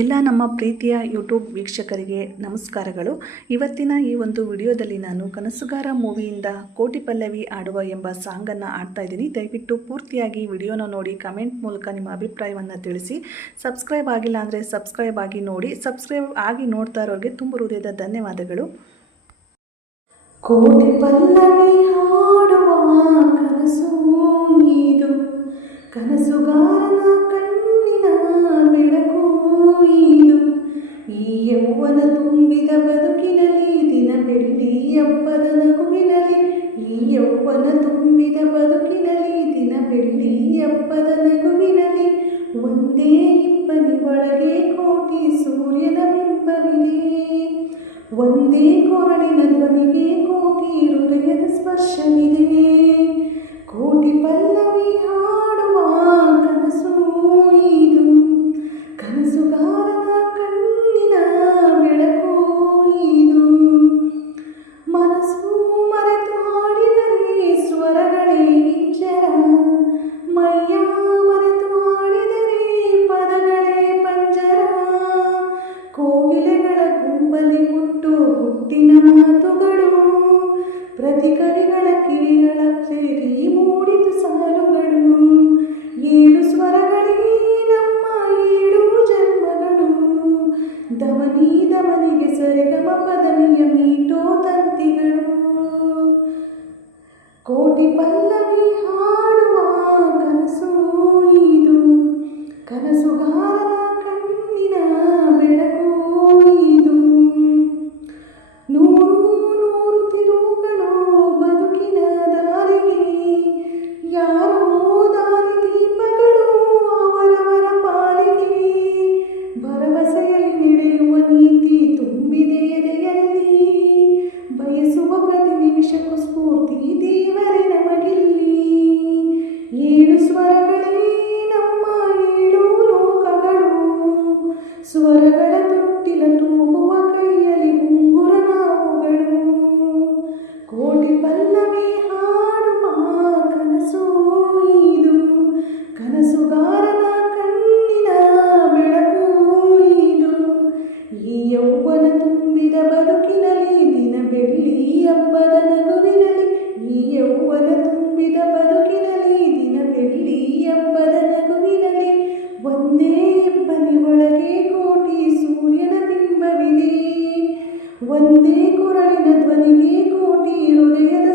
ಎಲ್ಲ ನಮ್ಮ ಪ್ರೀತಿಯ ಯೂಟ್ಯೂಬ್ ವೀಕ್ಷಕರಿಗೆ ನಮಸ್ಕಾರಗಳು. ಇವತ್ತಿನ ಈ ಒಂದು ವಿಡಿಯೋದಲ್ಲಿ ನಾನು ಕನಸುಗಾರ ಮೂವಿಯಿಂದ ಕೋಟಿ ಪಲ್ಲವಿ ಆಡುವ ಎಂಬ ಸಾಂಗನ್ನು ಆಡ್ತಾ ಇದ್ದೀನಿ. ದಯವಿಟ್ಟು ಪೂರ್ತಿಯಾಗಿ ವಿಡಿಯೋನ ನೋಡಿ, ಕಮೆಂಟ್ ಮೂಲಕ ನಿಮ್ಮ ಅಭಿಪ್ರಾಯವನ್ನು ತಿಳಿಸಿ. ಸಬ್ಸ್ಕ್ರೈಬ್ ಆಗಿಲ್ಲ ಅಂದರೆ ಸಬ್ಸ್ಕ್ರೈಬ್ ಆಗಿ ನೋಡಿ. ಸಬ್ಸ್ಕ್ರೈಬ್ ಆಗಿ ನೋಡ್ತಾ ಇರೋರಿಗೆ ತುಂಬ ಹೃದಯದ ಧನ್ಯವಾದಗಳು. ಕೋಟಿ ಪಲ್ಲವಿ ಯೌವನ ತುಂಬಿದ ಬದುಕಿನಲ್ಲಿ ದಿನ ಬೆಳ್ಳಿ ಹಬ್ಬದ ನಗುವಿನಲ್ಲಿ, ಒಂದೇ ಇಬ್ಬನಿ ಒಳಗೆ ಕೋಟಿ ಸೂರ್ಯನ ಬಿಂಬವಿದೆ. ಒಂದೇ ಕೊರಳಿನ ಧ್ವನಿಗೆ ಸಾಲುಗಳು. ಪ್ರತಿ ಕರೆಗಳ ಕಿವಿಗಳ ಸೇರಿ ಮೂಡಿತು ಸಾಲುಗಳು. ಏಳು ಸ್ವರಗಳೇ ನಮ್ಮ ಏಳು ಜನ್ಮಗಳು. ದಮನಿ ದಮನಿಗೆ ಸರಿಗಮ ಪದನಿಯ ಮೀಟೋ ತಂತಿಗಳು. ಕೋಟಿ ಪಲ್ಲವಿ ಹಾಡುವ ಕನಸು ಇದು. ಕನಸುಗಾರ ರಸ್ತೆಯಲ್ಲಿ ನಡೆಯುವ ನೀತಿ ತುಂಬಿದೆಯೇ ಹಬ್ಬದ ನಗುವಿನಲ್ಲಿ ನೀ ಯೌವನ ತುಂಬಿದ ಬದುಕಿನಲ್ಲಿ ದಿನ ಬೆಳ್ಳಿ ಹಬ್ಬದ ನಗುವಿನಲ್ಲಿ, ಒಂದೇ ಹೆಬ್ಬನಿ ಒಳಗೆ ಕೋಟಿ ಸೂರ್ಯನ ಬಿಂಬವಿದೆ. ಒಂದೇ ಕೊರಳಿನ ಧ್ವನಿಗೆ ಕೋಟಿ ಹೃದಯದ